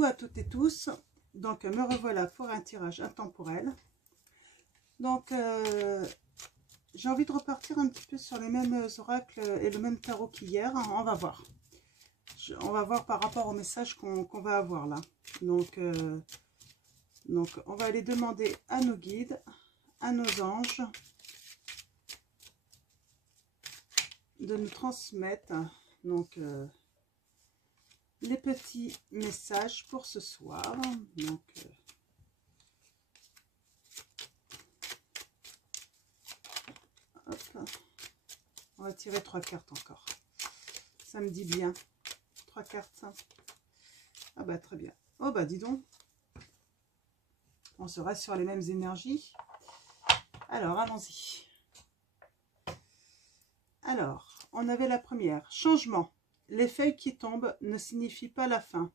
Coucou à toutes et tous, donc me revoilà pour un tirage intemporel. Donc j'ai envie de repartir un petit peu sur les mêmes oracles et le même tarot qu'hier. On va voir. On va voir par rapport au message qu'on va avoir là. Donc on va aller demander à nos guides, à nos anges, de nous transmettre les petits messages pour ce soir. Donc hop, on va tirer 3 cartes encore. Ça me dit bien. 3 cartes. Ah bah très bien. Oh bah dis donc. On sera sur les mêmes énergies. Alors allons-y. Alors, on avait la première. Changement. Les feuilles qui tombent ne signifient pas la fin,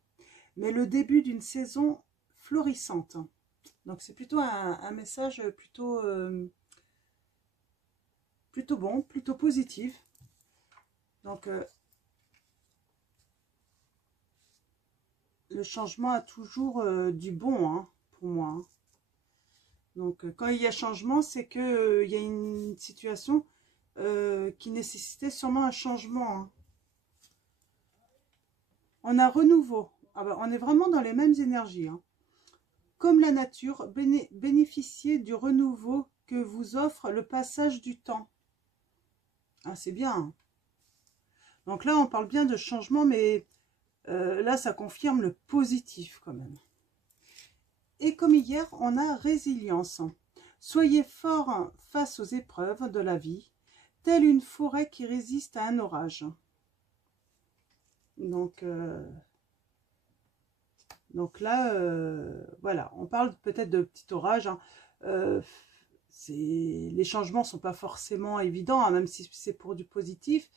mais le début d'une saison florissante. Donc c'est plutôt un message plutôt bon, plutôt positif. Donc le changement a toujours du bon hein, pour moi. Hein. Donc quand il y a changement, c'est que il y a une situation qui nécessitait sûrement un changement. Hein. On a renouveau. Ah bah, on est vraiment dans les mêmes énergies. Hein. Comme la nature, bénéficiez du renouveau que vous offre le passage du temps. Ah, c'est bien. Hein. Donc là, on parle bien de changement, mais là, ça confirme le positif quand même. Et comme hier, on a résilience. Soyez fort face aux épreuves de la vie, telle une forêt qui résiste à un orage. Donc là, voilà, on parle peut-être de petit orage. Hein. Les changements ne sont pas forcément évidents, hein, même si c'est pour du positif.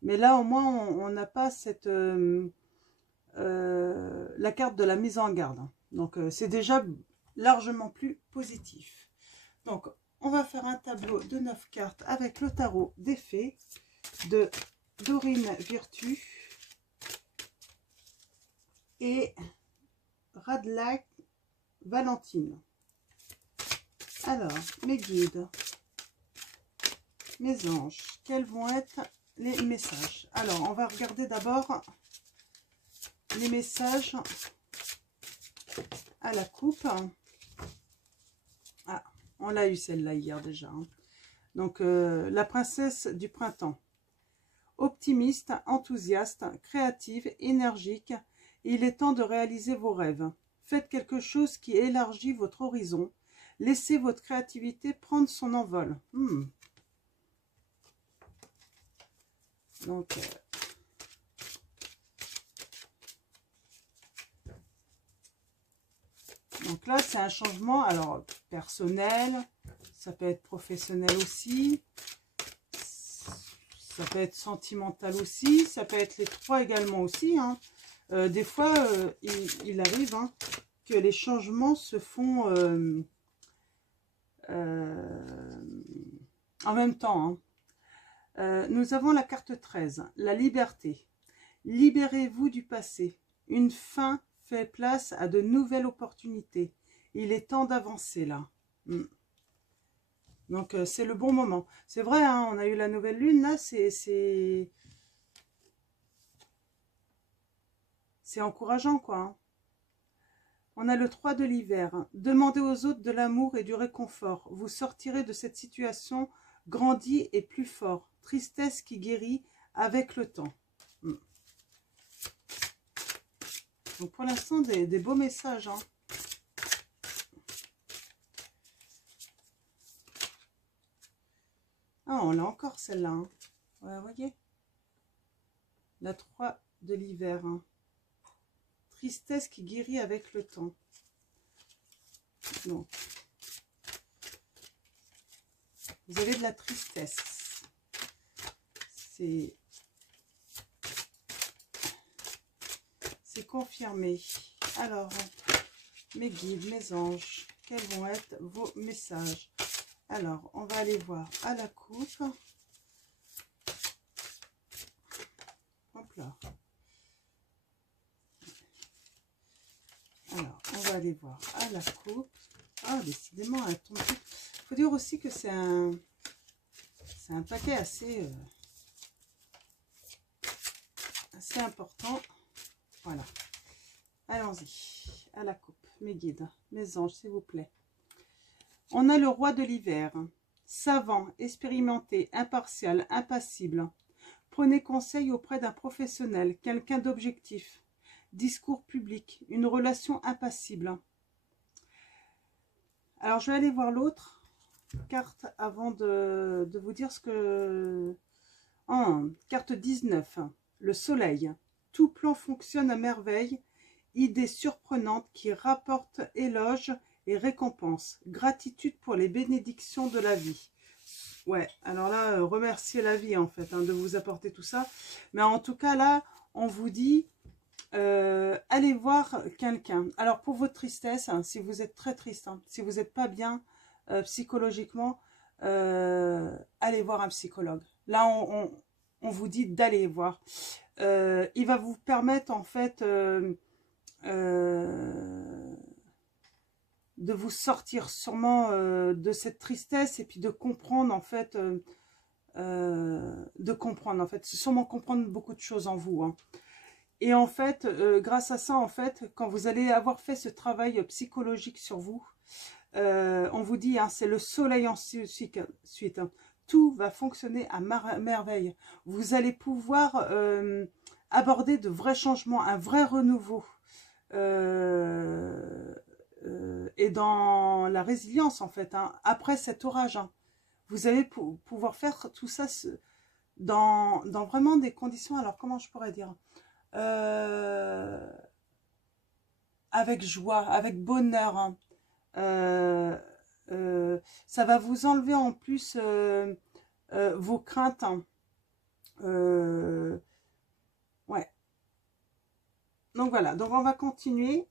Mais là, au moins, on n'a pas la carte de la mise en garde. Hein. Donc, c'est déjà largement plus positif. Donc, on va faire un tableau de 9 cartes avec le tarot des fées de Dorine Virtue et Radlac Valentine. Alors, mes guides, mes anges, quels vont être les messages? Alors, on va regarder d'abord les messages à la coupe. Ah, on l'a eu celle-là hier déjà. Hein. Donc, la princesse du printemps. Optimiste, enthousiaste, créative, énergique, il est temps de réaliser vos rêves. Faites quelque chose qui élargit votre horizon. Laissez votre créativité prendre son envol. Donc là, c'est un changement, alors personnel, ça peut être professionnel aussi, ça peut être sentimental aussi, ça peut être les trois également aussi. Hein. Des fois, il arrive hein, que les changements se font en même temps. Hein. Nous avons la carte 13, la liberté. Libérez-vous du passé. Une fin fait place à de nouvelles opportunités. Il est temps d'avancer là. Donc c'est le bon moment. C'est vrai, hein, on a eu la nouvelle lune là, c'est encourageant quoi. Hein. On a le 3 de l'hiver. Demandez aux autres de l'amour et du réconfort. Vous sortirez de cette situation grandi et plus fort. Tristesse qui guérit avec le temps. Donc pour l'instant, des beaux messages. Hein. Ah, on l'a encore celle-là. Hein. Ouais, vous voyez. La 3 de l'hiver. Hein. Tristesse qui guérit avec le temps. Donc, vous avez de la tristesse. C'est confirmé. Alors, mes guides, mes anges, quels vont être vos messages? Alors, on va aller voir à la coupe. Hop là. Alors, on va aller voir à la coupe. Ah, décidément, elle tombe. Il faut dire aussi que c'est un paquet assez important. Voilà. Allons-y. À la coupe. Mes guides, mes anges, s'il vous plaît. On a le roi de l'hiver. Savant, expérimenté, impartial, impassible. Prenez conseil auprès d'un professionnel, quelqu'un d'objectif. Discours public, une relation impassible. Alors, je vais aller voir l'autre carte avant de vous dire ce que... Oh, carte 19, le soleil. Tout plan fonctionne à merveille. Idée surprenante qui rapporte éloges et récompenses. Gratitude pour les bénédictions de la vie. Ouais, alors là, remerciez la vie en fait, de vous apporter tout ça. Mais en tout cas, là, on vous dit, allez voir quelqu'un. Alors pour votre tristesse, si vous êtes très triste, si vous n'êtes pas bien psychologiquement, allez voir un psychologue. Là, on vous dit d'aller voir. Il va vous permettre en fait de vous sortir sûrement de cette tristesse et puis de comprendre en fait, sûrement comprendre beaucoup de choses en vous. Et en fait, grâce à ça, en fait, quand vous allez avoir fait ce travail psychologique sur vous, on vous dit, c'est le soleil ensuite. Tout va fonctionner à merveille. Vous allez pouvoir aborder de vrais changements, un vrai renouveau. Et dans la résilience, en fait, après cet orage. Vous allez pouvoir faire tout ça dans vraiment des conditions, alors comment je pourrais dire, avec joie, avec bonheur. Ça va vous enlever en plus vos craintes. Ouais. Donc voilà, donc on va continuer.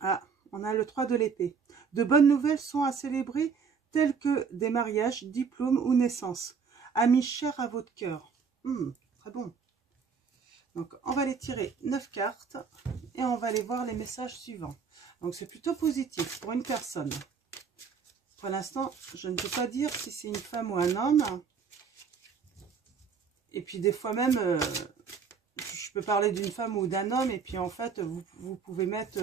Ah, on a le 3 de l'épée. De bonnes nouvelles sont à célébrer, telles que des mariages, diplômes ou naissances. Amis chers à votre cœur. Très bon. Donc, on va les tirer 9 cartes et on va aller voir les messages suivants. Donc, c'est plutôt positif pour une personne. Pour l'instant, je ne peux pas dire si c'est une femme ou un homme. Et puis, des fois même, je peux parler d'une femme ou d'un homme. Et puis, en fait, vous pouvez mettre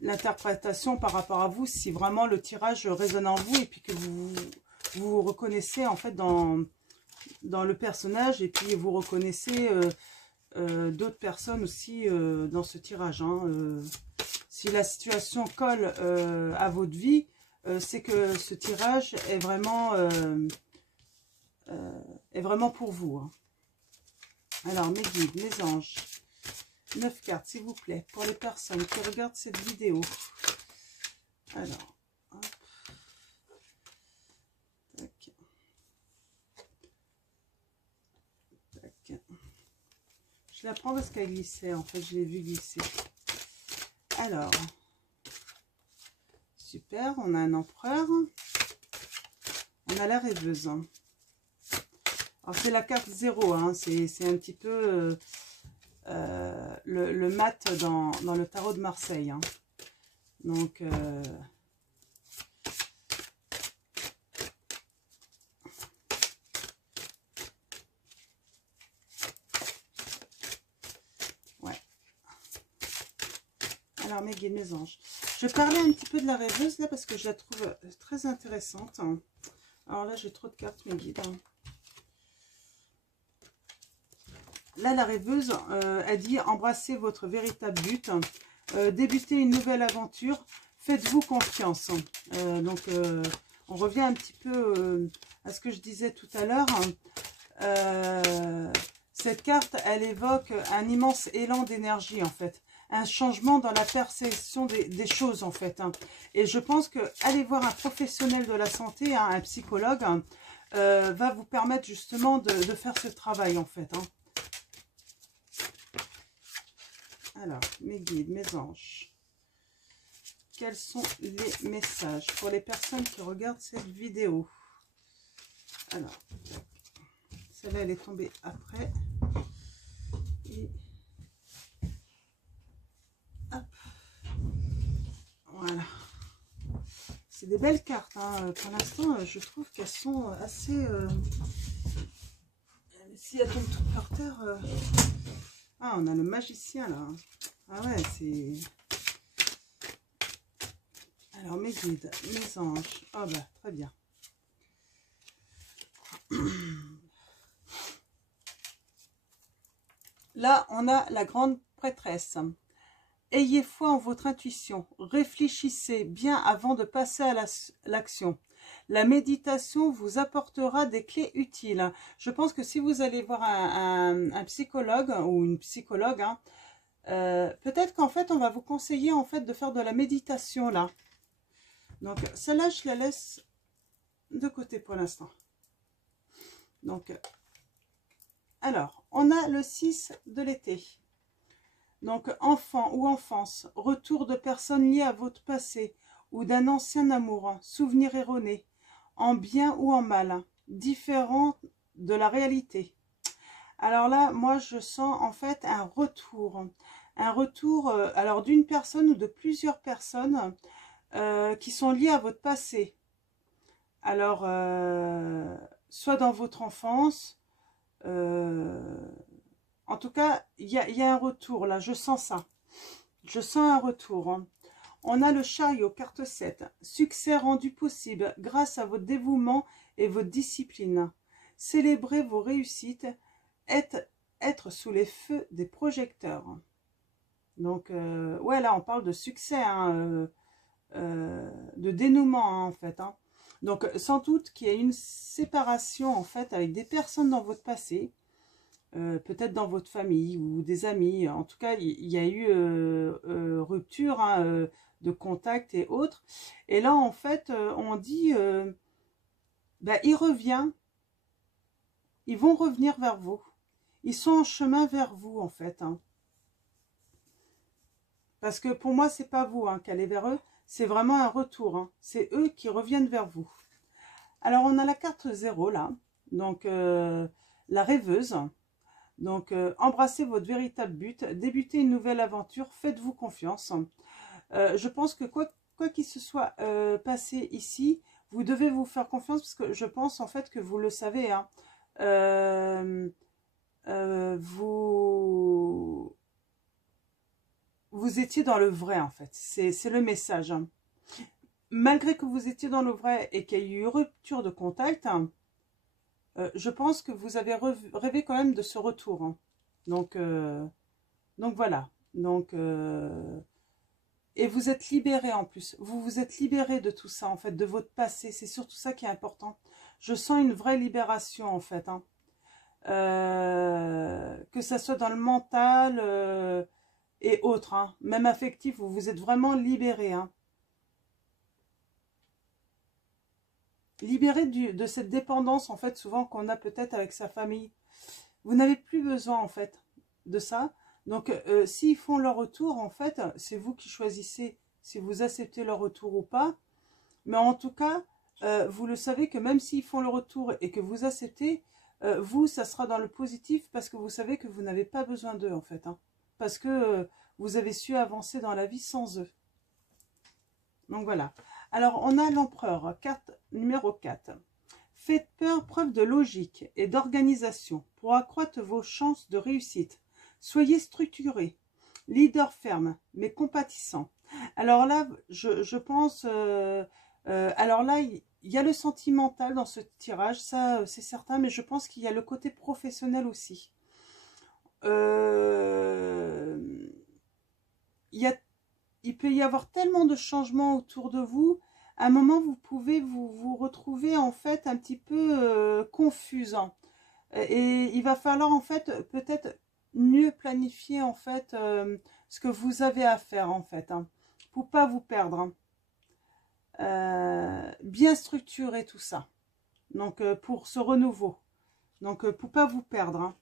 l'interprétation par rapport à vous, si vraiment le tirage résonne en vous et puis que vous reconnaissez, en fait, dans le personnage, et puis vous reconnaissez d'autres personnes aussi dans ce tirage. Si la situation colle à votre vie, c'est que ce tirage est vraiment pour vous. Alors, mes guides, mes anges, 9 cartes, s'il vous plaît, pour les personnes qui regardent cette vidéo. Alors, hop. Je la prends parce qu'elle glissait, en fait, je l'ai vu glisser. Alors, super, on a un empereur. On a la rêveuse. Alors, c'est la carte 0, c'est un petit peu le mat dans le tarot de Marseille. Donc, alors, mes guides, mes anges. Je parlais un petit peu de la rêveuse, là, parce que je la trouve très intéressante. Alors là, j'ai trop de cartes, mes guides. Là, la rêveuse, elle dit « Embrassez votre véritable but. Débutez une nouvelle aventure. Faites-vous confiance. » Donc, on revient un petit peu à ce que je disais tout à l'heure. Cette carte, elle évoque un immense élan d'énergie, en fait. Un changement dans la perception des choses, en fait. Et je pense que aller voir un professionnel de la santé, un psychologue, va vous permettre justement de faire ce travail, en fait. Alors, mes guides, mes anges, quels sont les messages pour les personnes qui regardent cette vidéo? Alors, celle-là, elle est tombée après. Et C'est des belles cartes. Hein. Pour l'instant, je trouve qu'elles sont assez... si elles tombent toutes par terre... Ah, on a le magicien, là. Ah ouais, c'est... Alors, mes guides, mes anges. Ah bah, très bien. Là, on a la grande prêtresse. Ayez foi en votre intuition. Réfléchissez bien avant de passer à l'action. La méditation vous apportera des clés utiles. Je pense que si vous allez voir un psychologue ou une psychologue, hein, peut-être qu'en fait, on va vous conseiller en fait de faire de la méditation là. Donc, celle-là, je la laisse de côté pour l'instant. Donc, alors, on a le 6 de l'été. Donc, enfant ou enfance, retour de personnes liées à votre passé ou d'un ancien amour, souvenir erroné, en bien ou en mal, différent de la réalité. Alors là, moi, je sens en fait un retour alors d'une personne ou de plusieurs personnes qui sont liées à votre passé. Alors, soit dans votre enfance, en tout cas, il y a un retour là, je sens ça. Je sens un retour. Hein. On a le chariot, carte 7. Succès rendu possible grâce à votre dévouement et votre discipline. Célébrez vos réussites, être sous les feux des projecteurs. Donc, ouais, là, on parle de succès, hein, de dénouement, hein, en fait. Hein. Donc, sans doute qu'il y a une séparation, en fait, avec des personnes dans votre passé, peut-être dans votre famille ou des amis. En tout cas, il y a eu rupture hein, de contact et autres. Et là, en fait, on dit, bah, il revient, ils vont revenir vers vous. Ils sont en chemin vers vous, en fait. Hein. Parce que pour moi, c'est pas vous hein, qui allez vers eux, c'est vraiment un retour. Hein. C'est eux qui reviennent vers vous. Alors, on a la carte 0, là. Donc, la rêveuse. Donc, embrassez votre véritable but, débutez une nouvelle aventure, faites-vous confiance. Je pense que quoi qu'il se soit passé ici, vous devez vous faire confiance parce que je pense en fait que vous le savez. Hein, vous étiez dans le vrai en fait, c'est le message. Hein. Malgré que vous étiez dans le vrai et qu'il y a eu rupture de contact, hein, je pense que vous avez rêvé quand même de ce retour. Hein. Donc voilà. Donc, et vous êtes libéré en plus. Vous vous êtes libéré de tout ça, en fait, de votre passé. C'est surtout ça qui est important. Je sens une vraie libération, en fait. Hein. Que ça soit dans le mental et autres. Hein. Même affectif, vous vous êtes vraiment libéré. Hein. Libéré de cette dépendance, en fait, souvent qu'on a peut-être avec sa famille. Vous n'avez plus besoin, en fait, de ça. Donc, s'ils font leur retour, en fait, c'est vous qui choisissez si vous acceptez leur retour ou pas. Mais en tout cas, vous le savez que même s'ils font le retour et que vous acceptez, vous, ça sera dans le positif parce que vous savez que vous n'avez pas besoin d'eux, en fait. Hein, parce que vous avez su avancer dans la vie sans eux. Donc, voilà. Alors, on a l'empereur, carte numéro 4. Faites preuve de logique et d'organisation pour accroître vos chances de réussite. Soyez structuré, leader ferme, mais compatissant. Alors là, je pense... alors là, il y a le sentimental dans ce tirage, ça c'est certain, mais je pense qu'il y a le côté professionnel aussi. Il peut y avoir tellement de changements autour de vous. À un moment, vous pouvez vous retrouver en fait un petit peu confusant. Et il va falloir en fait peut-être mieux planifier en fait ce que vous avez à faire en fait, hein, pour pas vous perdre. Hein. Bien structurer tout ça. Donc pour ce renouveau. Donc pour pas vous perdre. Hein.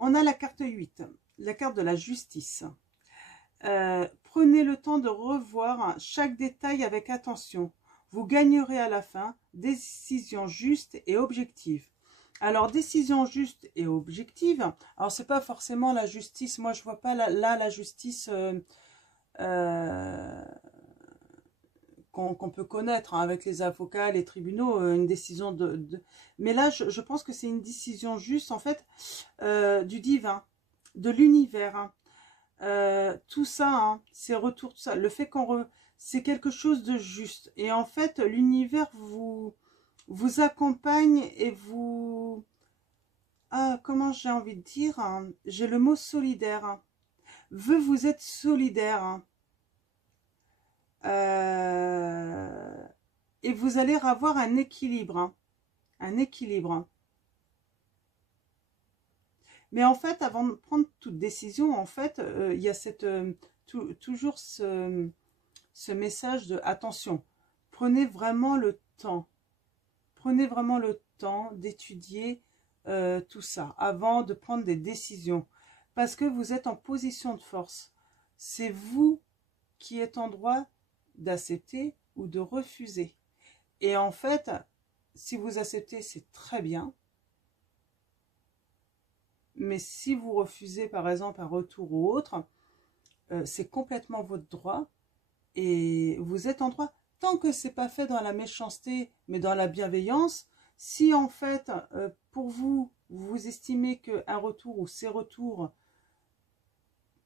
On a la carte 8, la carte de la justice. Prenez le temps de revoir chaque détail avec attention. Vous gagnerez à la fin des décisions justes et objectives. Alors, décision juste et objective. Alors, c'est pas forcément la justice. Moi, je vois pas là la justice qu'on peut connaître hein, avec les avocats, les tribunaux, une décision Mais là, je pense que c'est une décision juste, en fait, du divin, de l'univers. Hein. Tout ça, hein, ces retours, tout ça, le fait c'est quelque chose de juste. Et en fait, l'univers vous accompagne et vous... Ah, comment j'ai envie de dire hein, j'ai le mot solidaire. Hein. Veut vous être solidaire. Hein. Et vous allez avoir un équilibre. Hein. Un équilibre. Hein. Mais en fait, avant de prendre toute décision, en fait, il y a toujours ce message de attention. Prenez vraiment le temps. Prenez vraiment le temps d'étudier tout ça avant de prendre des décisions. Parce que vous êtes en position de force. C'est vous qui êtes en droit d'accepter ou de refuser. Et en fait, si vous acceptez, c'est très bien. Mais si vous refusez, par exemple, un retour ou autre, c'est complètement votre droit. Et vous êtes en droit. Tant que c'est pas fait dans la méchanceté, mais dans la bienveillance, si en fait, pour vous, vous estimez qu'un retour ou ces retours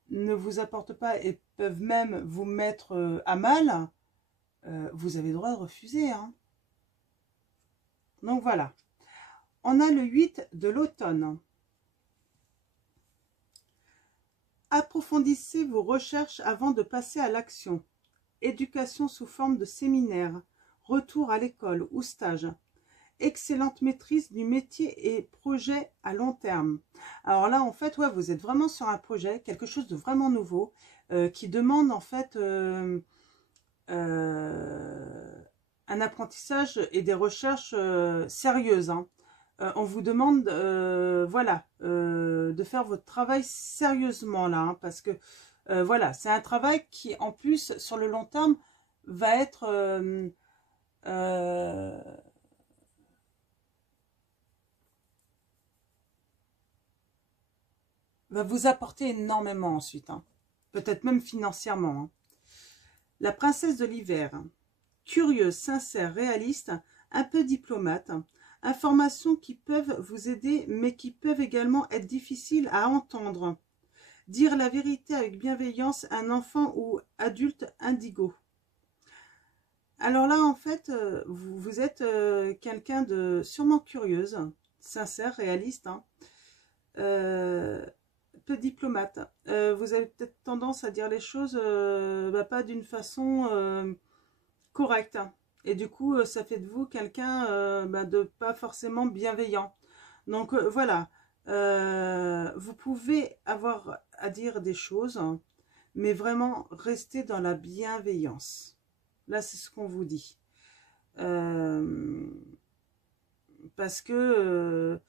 ne vous apportent pas et peuvent même vous mettre à mal, vous avez le droit de refuser. Hein. Donc voilà. On a le 8 de l'automne. Approfondissez vos recherches avant de passer à l'action. Éducation sous forme de séminaire, retour à l'école ou stage. Excellente maîtrise du métier et projet à long terme. Alors là, en fait, ouais, vous êtes vraiment sur un projet, quelque chose de vraiment nouveau, qui demande en fait un apprentissage et des recherches sérieuses. Hein. On vous demande, voilà, de faire votre travail sérieusement là, hein, parce que voilà, c'est un travail qui, en plus, sur le long terme, va être va vous apporter énormément ensuite, hein. Peut-être même financièrement. Hein. La princesse de l'hiver, curieuse, sincère, réaliste, un peu diplomate, informations qui peuvent vous aider, mais qui peuvent également être difficiles à entendre. Dire la vérité avec bienveillance à un enfant ou adulte indigo. Alors là, en fait, vous êtes quelqu'un de sûrement curieuse, sincère, réaliste, hein, peu diplomate. Vous avez peut-être tendance à dire les choses pas d'une façon correcte. Et du coup, ça fait de vous quelqu'un de pas forcément bienveillant. Donc voilà, vous pouvez avoir à dire des choses, mais vraiment rester dans la bienveillance. Là, c'est ce qu'on vous dit. Parce que,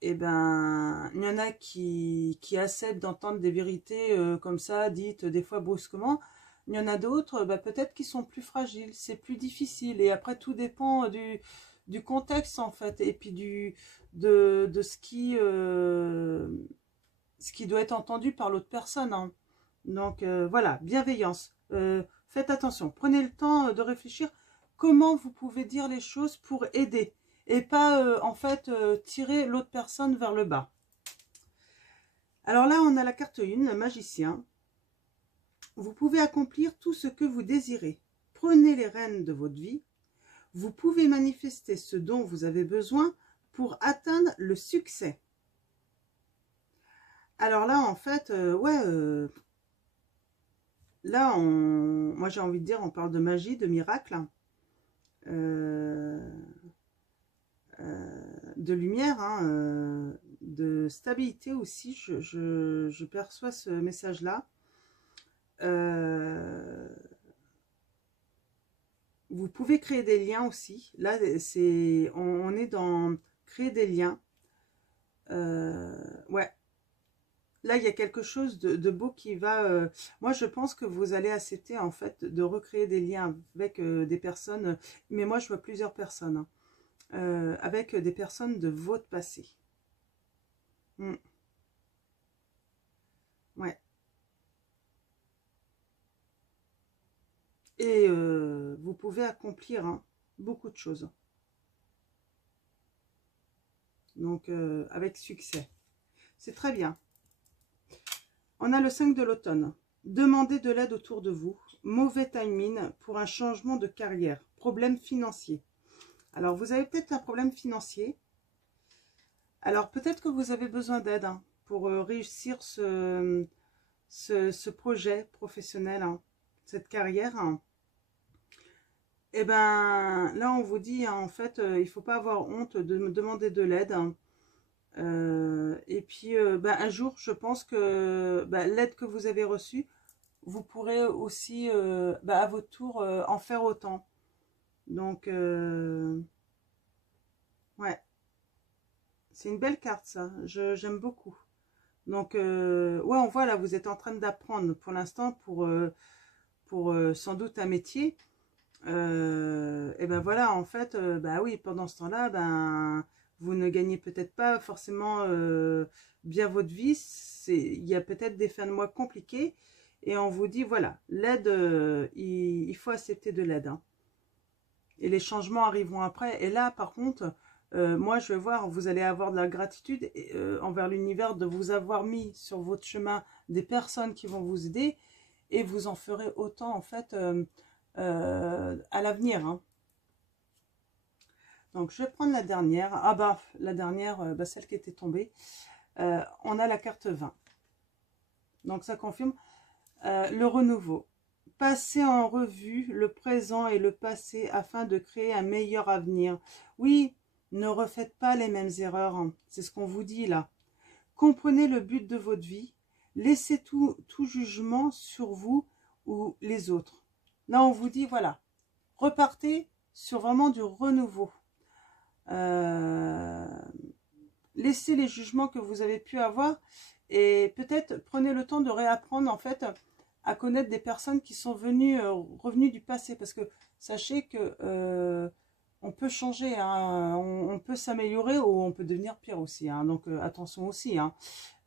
eh ben, il y en a qui acceptent d'entendre des vérités comme ça, dites des fois brusquement. Il y en a d'autres, peut-être qui sont plus fragiles, c'est plus difficile. Et après, tout dépend du contexte, en fait, et puis de ce qui doit être entendu par l'autre personne. Hein. Donc, voilà, bienveillance. Faites attention, prenez le temps de réfléchir comment vous pouvez dire les choses pour aider et pas en fait tirer l'autre personne vers le bas. Alors là, on a la carte 1, magicien. Vous pouvez accomplir tout ce que vous désirez. Prenez les rênes de votre vie. Vous pouvez manifester ce dont vous avez besoin pour atteindre le succès. Alors là, en fait, là, moi j'ai envie de dire, on parle de magie, de miracle, de lumière, hein, de stabilité aussi. Je perçois ce message-là. Vous pouvez créer des liens aussi. Là, on est dans créer des liens. Ouais. Là, il y a quelque chose de beau qui va... moi, je pense que vous allez accepter, en fait, de recréer des liens avec des personnes. Mais moi, je vois plusieurs personnes. Hein, avec des personnes de votre passé. Ouais. Et vous pouvez accomplir hein, beaucoup de choses. Donc, avec succès. C'est très bien. On a le 5 de l'automne. Demandez de l'aide autour de vous. Mauvais timing pour un changement de carrière. Problème financier. Alors, vous avez peut-être un problème financier. Alors, peut-être que vous avez besoin d'aide hein, pour réussir ce projet professionnel, hein, cette carrière. Hein. Et ben là, on vous dit, hein, en fait, il ne faut pas avoir honte de me demander de l'aide. Hein. Et puis, ben, un jour, je pense que ben, l'aide que vous avez reçue, vous pourrez aussi, ben, à votre tour, en faire autant. Donc, ouais, c'est une belle carte, ça. J'aime beaucoup. Donc, ouais, on voit là, vous êtes en train d'apprendre pour l'instant pour sans doute un métier. Et ben voilà, en fait, bah oui, pendant ce temps-là, ben vous ne gagnez peut-être pas forcément bien votre vie. Il y a peut-être des fins de mois compliquées. Et on vous dit, voilà, l'aide, il faut accepter de l'aide. Hein. Et les changements arriveront après. Et là, par contre, moi, je vais voir, vous allez avoir de la gratitude envers l'univers de vous avoir mis sur votre chemin des personnes qui vont vous aider. Et vous en ferez autant, en fait, à l'avenir. Hein. Donc, je vais prendre la dernière. Ah bah, la dernière, bah, celle qui était tombée. On a la carte 20. Donc, ça confirme le renouveau. Passez en revue le présent et le passé afin de créer un meilleur avenir. Oui, ne refaites pas les mêmes erreurs. Hein. C'est ce qu'on vous dit là. Comprenez le but de votre vie. Laissez tout jugement sur vous ou les autres. Là, on vous dit, voilà, repartez sur vraiment du renouveau. Laissez les jugements que vous avez pu avoir et peut-être prenez le temps de réapprendre en fait à connaître des personnes qui sont revenues du passé. Parce que sachez que on peut changer, hein, on peut s'améliorer ou on peut devenir pire aussi. Hein, donc attention aussi. Hein.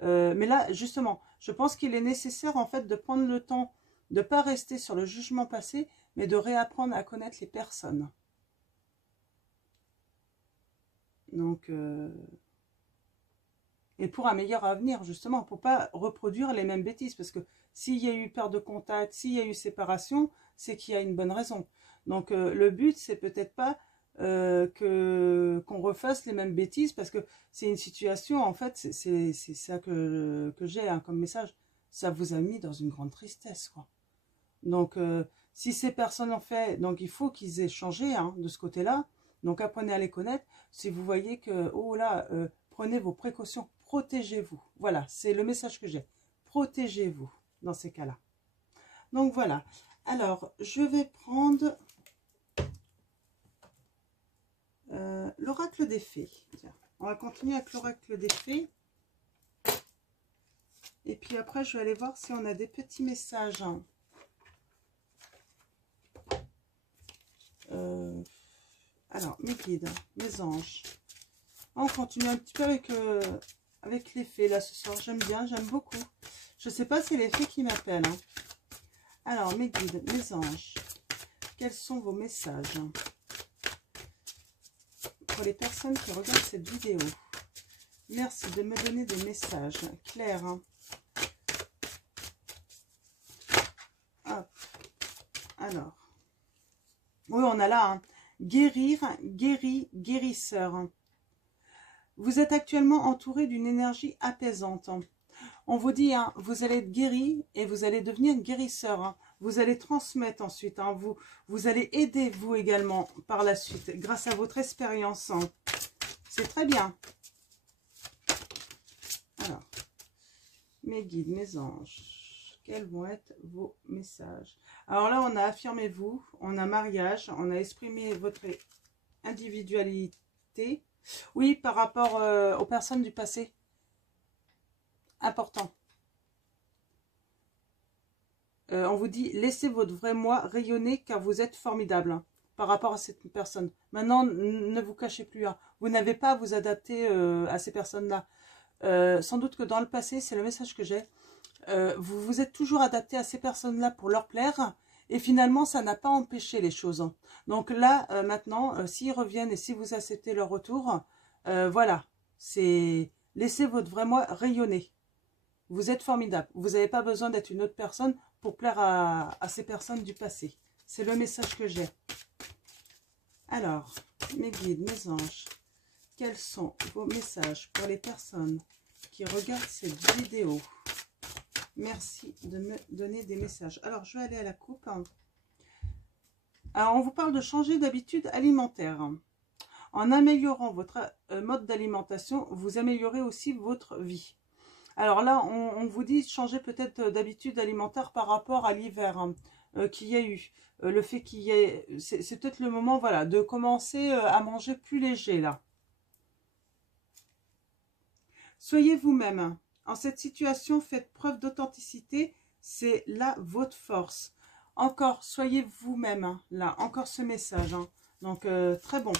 Mais là, justement, je pense qu'il est nécessaire en fait de prendre le temps de ne pas rester sur le jugement passé, mais de réapprendre à connaître les personnes. Donc, et pour un meilleur avenir, justement, pour ne pas reproduire les mêmes bêtises. Parce que s'il y a eu perte de contact, s'il y a eu séparation, c'est qu'il y a une bonne raison. Donc, le but, c'est peut-être pas qu'on refasse les mêmes bêtises, parce que c'est une situation, en fait, c'est ça que j'ai hein, comme message. Ça vous a mis dans une grande tristesse, quoi. Donc, si ces personnes l'ont fait, donc il faut qu'ils aient changé hein, de ce côté-là. Donc, apprenez à les connaître. Si vous voyez que, oh là, prenez vos précautions, protégez-vous. Voilà, c'est le message que j'ai. Protégez-vous dans ces cas-là. Donc, voilà. Alors, je vais prendre l'oracle des fées. Tiens, on va continuer avec l'oracle des fées. Et puis après, je vais aller voir si on a des petits messages. Hein. Alors, mes guides, mes anges. On continue un petit peu avec les fées là ce soir. J'aime bien, j'aime beaucoup. Je ne sais pas si c'est les fées qui m'appellent. Hein. Alors, mes guides, mes anges. Quels sont vos messages pour les personnes qui regardent cette vidéo? Merci de me donner des messages clairs. Hein. Hop. Alors. Oui, on a là, hein. Guérir, guéri, guérisseur. Vous êtes actuellement entouré d'une énergie apaisante. On vous dit, hein, vous allez être guéri et vous allez devenir guérisseur. Hein. Vous allez transmettre ensuite. Hein. Vous allez aider vous également par la suite, grâce à votre expérience. Hein. C'est très bien. Alors, mes guides, mes anges, quels vont être vos messages? Alors là, on a affirmez-vous, on a mariage, on a exprimé votre individualité. Oui, par rapport aux personnes du passé. Important. On vous dit, laissez votre vrai moi rayonner car vous êtes formidable hein, par rapport à cette personne. Maintenant, ne vous cachez plus. Hein. Vous n'avez pas à vous adapter à ces personnes-là. Sans doute que dans le passé, c'est le message que j'ai. Vous vous êtes toujours adapté à ces personnes-là pour leur plaire. Et finalement, ça n'a pas empêché les choses, hein. Donc là, maintenant, s'ils reviennent et si vous acceptez leur retour, voilà, c'est laissez votre vrai moi rayonner. Vous êtes formidable. Vous n'avez pas besoin d'être une autre personne pour plaire à ces personnes du passé. C'est le message que j'ai. Alors, mes guides, mes anges, quels sont vos messages pour les personnes qui regardent cette vidéo? Merci de me donner des messages. Alors, je vais aller à la coupe. Alors, on vous parle de changer d'habitude alimentaire. En améliorant votre mode d'alimentation, vous améliorez aussi votre vie. Alors là, on vous dit de changer peut-être d'habitude alimentaire par rapport à l'hiver qu'il y a eu. Le fait qu'il y ait... C'est peut-être le moment, voilà, de commencer à manger plus léger, là. Soyez vous-même. En cette situation, faites preuve d'authenticité. C'est là votre force. Encore, soyez vous-même, hein, là. Encore ce message, hein. Donc, très bon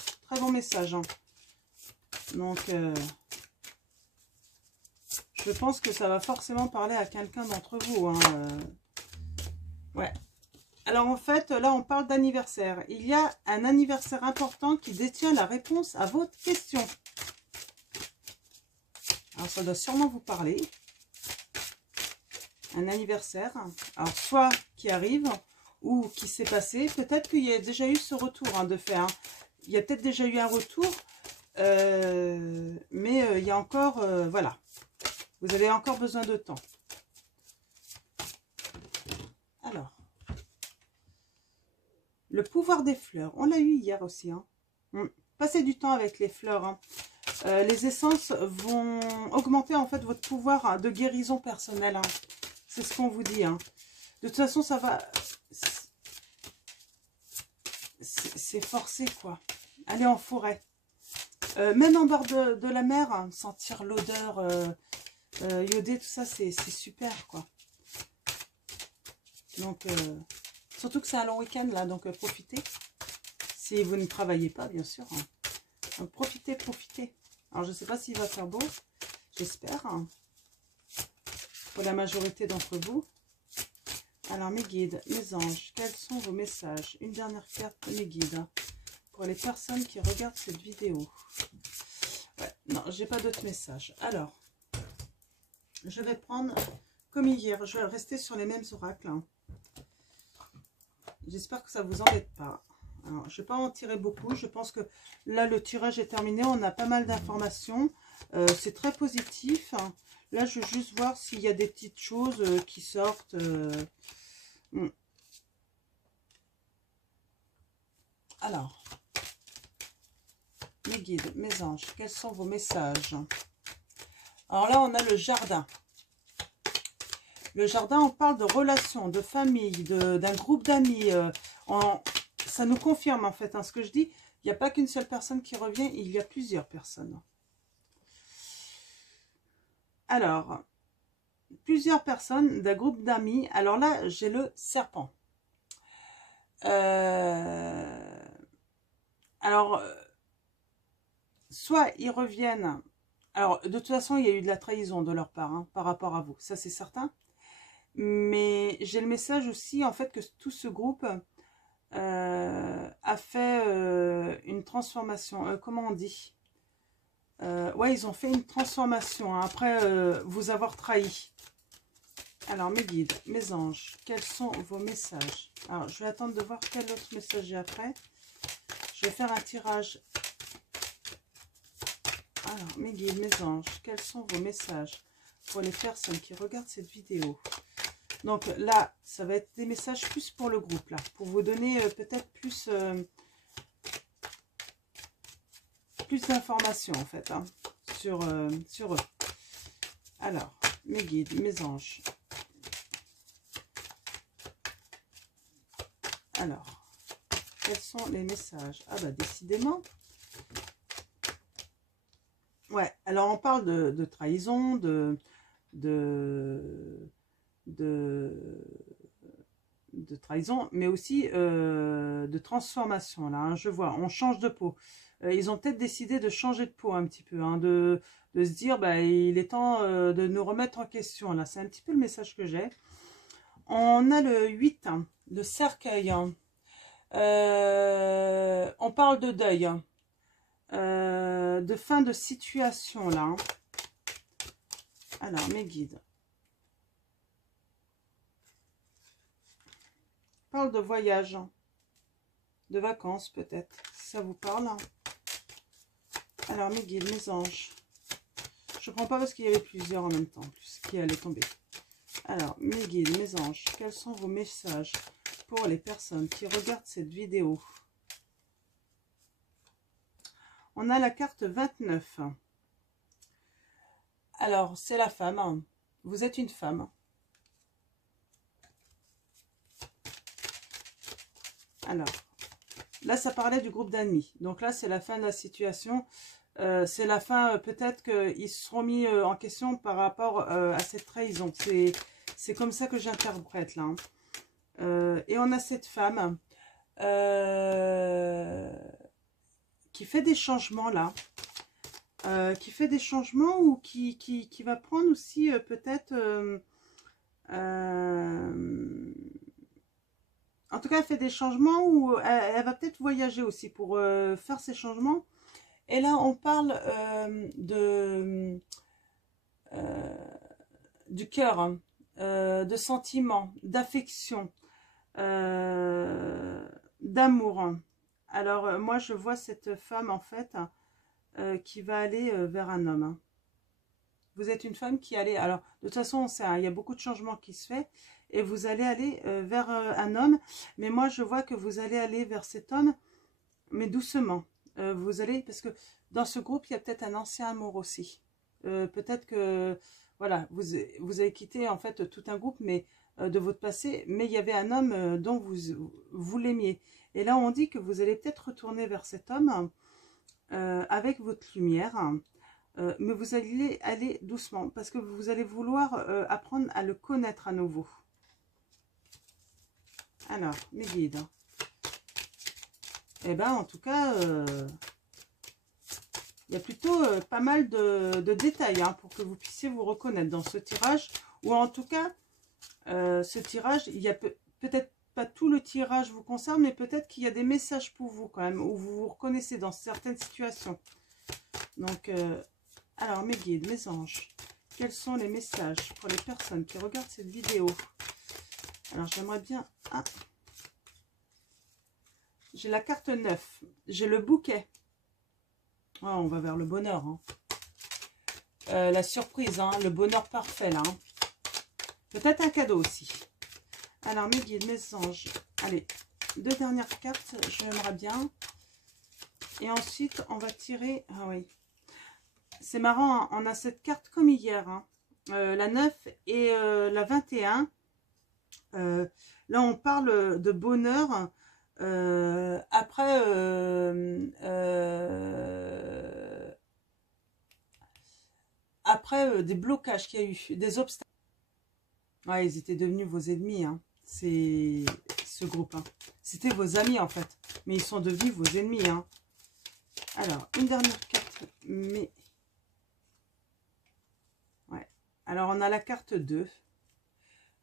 message, hein. Donc, je pense que ça va forcément parler à quelqu'un d'entre vous, hein. Ouais. Alors, en fait, là, on parle d'anniversaire. Il y a un anniversaire important qui détient la réponse à votre question. Alors, ça doit sûrement vous parler. Un anniversaire. Alors, soit qui arrive ou qui s'est passé. Peut-être qu'il y a déjà eu ce retour, hein, de fait, hein. Il y a peut-être déjà eu un retour. Mais il y a encore... voilà. Vous avez encore besoin de temps. Alors. Le pouvoir des fleurs. On l'a eu hier aussi, hein. Passez du temps avec les fleurs, hein. Les essences vont augmenter en fait votre pouvoir, hein, de guérison personnelle, hein. C'est ce qu'on vous dit, hein. De toute façon, ça va... C'est forcé, quoi. Allez en forêt. Même en bord de la mer, hein, sentir l'odeur iodée, tout ça, c'est super, quoi. Donc, surtout que c'est un long week-end, là, donc profitez. Si vous ne travaillez pas, bien sûr, hein. Donc, profitez. Alors, je ne sais pas s'il va faire beau. J'espère, hein, pour la majorité d'entre vous. Alors, mes guides, mes anges, quels sont vos messages? Une dernière carte de mes guides, hein, pour les personnes qui regardent cette vidéo. Ouais, non, j'ai pas d'autres messages. Alors, je vais prendre, comme hier, je vais rester sur les mêmes oracles, hein. J'espère que ça ne vous embête pas. Alors, je ne vais pas en tirer beaucoup. Je pense que là, le tirage est terminé. On a pas mal d'informations. C'est très positif. Là, je veux juste voir s'il y a des petites choses qui sortent. Alors, mes guides, mes anges, quels sont vos messages? Alors là, on a le jardin. Le jardin, on parle de relations, de famille, d'un groupe d'amis. Ça nous confirme en fait, hein, ce que je dis. Il n'y a pas qu'une seule personne qui revient, il y a plusieurs personnes. Alors, plusieurs personnes d'un groupe d'amis. Alors là, j'ai le serpent. Alors, soit ils reviennent. Alors, de toute façon, il y a eu de la trahison de leur part, hein, par rapport à vous. Ça, c'est certain. Mais j'ai le message aussi, en fait, que tout ce groupe a fait une transformation. Comment on dit? Ouais, ils ont fait une transformation, hein, après vous avoir trahi. Alors, mes guides, mes anges, quels sont vos messages? Alors, je vais attendre de voir quel autre message j'ai après. Je vais faire un tirage. Alors, mes guides, mes anges, quels sont vos messages pour les personnes qui regardent cette vidéo? Donc là, ça va être des messages plus pour le groupe, là, pour vous donner peut-être plus d'informations, en fait, hein, sur eux. Alors, mes guides, mes anges. Alors, quels sont les messages? Ah bah, décidément. Ouais, alors on parle de trahison, de trahison, mais aussi de transformation, là, hein, je vois, on change de peau. Ils ont peut-être décidé de changer de peau un petit peu, hein, de se dire, bah, il est temps de nous remettre en question, là, c'est un petit peu le message que j'ai. On a le 8, le cercueil. On parle de deuil, de fin de situation là. Alors, mes guides. On parle de voyage, de vacances peut-être, si ça vous parle. Alors, mes guides, mes anges. Je ne prends pas parce qu'il y avait plusieurs en même temps, en plus, qui allaient tomber. Alors, mes guides, mes anges, quels sont vos messages pour les personnes qui regardent cette vidéo? On a la carte 29. Alors, c'est la femme. Vous êtes une femme. Alors, là, ça parlait du groupe d'amis. Donc là, c'est la fin de la situation. C'est la fin, peut-être qu'ils se seront mis en question par rapport à cette trahison. C'est comme ça que j'interprète là. Et on a cette femme qui fait des changements là. Qui fait des changements ou qui va prendre aussi peut-être... en tout cas, elle fait des changements ou elle va peut-être voyager aussi pour faire ces changements. Et là, on parle du cœur, hein, de sentiments, d'affection, d'amour. Alors, moi, je vois cette femme, en fait, qui va aller vers un homme. Hein. Vous êtes une femme qui allait... Alors, de toute façon, on sait, hein, il y a beaucoup de changements qui se fait. Et vous allez aller vers un homme. Mais moi, je vois que vous allez aller vers cet homme, mais doucement. Vous allez... Parce que dans ce groupe, il y a peut-être un ancien amour aussi. Peut-être que... Voilà, vous avez quitté, en fait, tout un groupe mais de votre passé. Mais il y avait un homme dont vous l'aimiez. Et là, on dit que vous allez peut-être retourner vers cet homme avec votre lumière. Mais vous allez aller doucement. Parce que vous allez vouloir apprendre à le connaître à nouveau. Alors, mes guides. Eh bien, en tout cas, il y a plutôt pas mal de détails hein, pour que vous puissiez vous reconnaître dans ce tirage. Ou en tout cas, ce tirage, il y a peut-être pas tout le tirage vous concerne, mais peut-être qu'il y a des messages pour vous quand même, où vous vous reconnaissez dans certaines situations. Donc, alors, mes guides, mes anges, quels sont les messages pour les personnes qui regardent cette vidéo? Alors, j'aimerais bien... Ah, j'ai la carte 9. J'ai le bouquet. Oh, on va vers le bonheur. Hein. La surprise, hein, le bonheur parfait. Là, hein. Peut-être un cadeau aussi. Alors, mes guides, mes anges. Allez, 2 dernières cartes, j'aimerais bien. Et ensuite, on va tirer... Ah oui. C'est marrant, hein, on a cette carte comme hier. Hein. La 9 et la 21. Là, on parle de bonheur... après des blocages qu'il y a eu, des obstacles. Ouais, ils étaient devenus vos ennemis, hein. C'est ce groupe. Hein. C'était vos amis en fait, mais ils sont devenus vos ennemis. Hein. Alors, une dernière carte, mais... Ouais. Alors, on a la carte 2.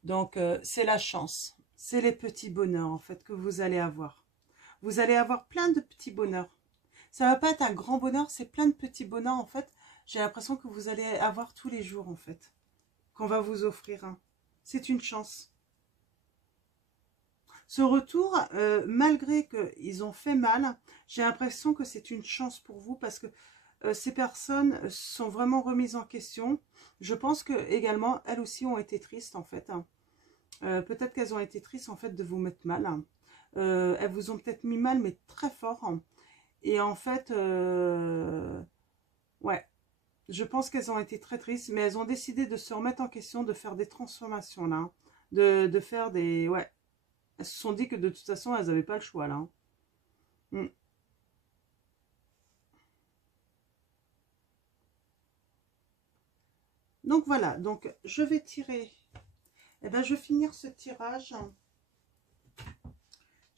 Donc, c'est la chance. C'est les petits bonheurs, en fait, que vous allez avoir. Vous allez avoir plein de petits bonheurs. Ça va pas être un grand bonheur, c'est plein de petits bonheurs, en fait. J'ai l'impression que vous allez avoir tous les jours, en fait. Qu'on va vous offrir. Hein. C'est une chance. Ce retour, malgré qu'ils ont fait mal, j'ai l'impression que c'est une chance pour vous parce que ces personnes sont vraiment remises en question. Je pense que également, elles aussi ont été tristes, en fait. Hein. Peut-être qu'elles ont été tristes en fait de vous mettre mal. Elles vous ont peut-être mis mal, mais très fort. Et en fait, ouais, je pense qu'elles ont été très tristes, mais elles ont décidé de se remettre en question, de faire des transformations là, de faire des, ouais, elles se sont dit que de toute façon, elles n'avaient pas le choix là. Mm. Donc voilà, donc je vais tirer. Eh ben, je vais finir ce tirage.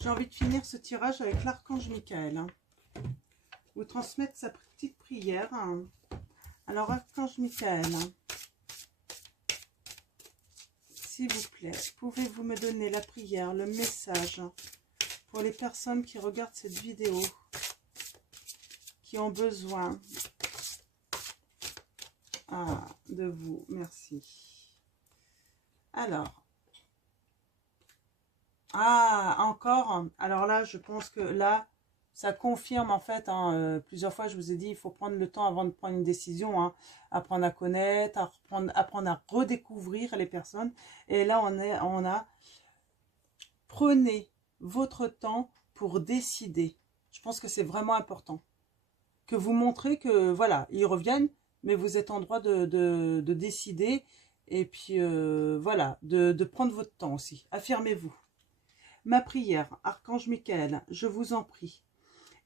J'ai envie de finir ce tirage avec l'archange Michael. Hein. Vous transmettre sa petite prière. Hein. Alors, archange Michael, hein. s'il vous plaît, pouvez-vous me donner la prière, le message pour les personnes qui regardent cette vidéo, qui ont besoin de vous. Merci. Alors, encore. Alors là, je pense que là, ça confirme en fait, plusieurs fois je vous ai dit, il faut prendre le temps avant de prendre une décision, apprendre à connaître, apprendre à redécouvrir les personnes. Et là, prenez votre temps pour décider. Je pense que c'est vraiment important. Que vous montrez que, voilà, ils reviennent, mais vous êtes en droit de décider. Et puis, voilà, de prendre votre temps aussi. Affirmez-vous. Ma prière, Archange Michael, je vous en prie.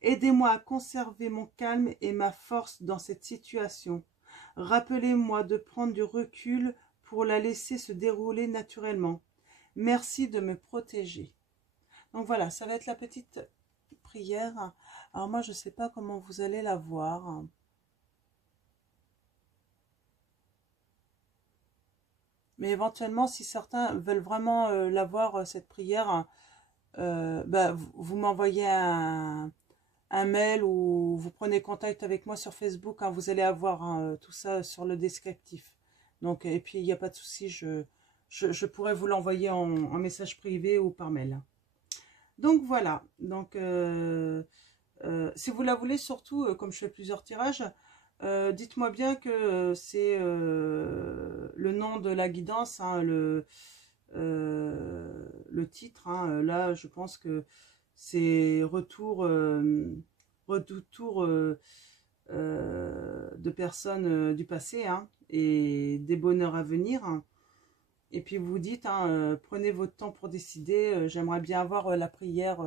Aidez-moi à conserver mon calme et ma force dans cette situation. Rappelez-moi de prendre du recul pour la laisser se dérouler naturellement. Merci de me protéger. Donc voilà, ça va être la petite prière. Alors moi, je ne sais pas comment vous allez la voir. Mais éventuellement, si certains veulent vraiment la voir, cette prière, vous m'envoyez un mail ou vous prenez contact avec moi sur Facebook. Vous allez avoir tout ça sur le descriptif. Donc, et puis, il n'y a pas de souci, je pourrais vous l'envoyer en message privé ou par mail. Donc, voilà. Donc, si vous la voulez, surtout, comme je fais plusieurs tirages, dites-moi bien que c'est le nom de la guidance, le titre. Là, je pense que c'est retour de personnes du passé et des bonheurs à venir. Et puis vous dites, prenez votre temps pour décider. J'aimerais bien avoir la prière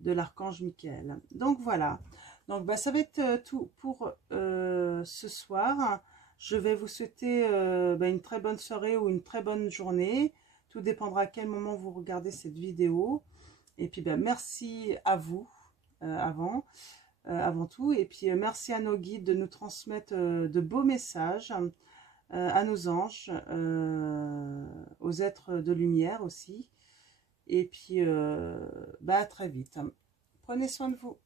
de l'archange Michael. Donc voilà. Donc ça va être tout pour ce soir. Je vais vous souhaiter une très bonne soirée ou une très bonne journée. Tout dépendra à quel moment vous regardez cette vidéo. Et puis merci à vous avant tout. Et puis merci à nos guides de nous transmettre de beaux messages, à nos anges, aux êtres de lumière aussi. Et puis à très vite. Prenez soin de vous.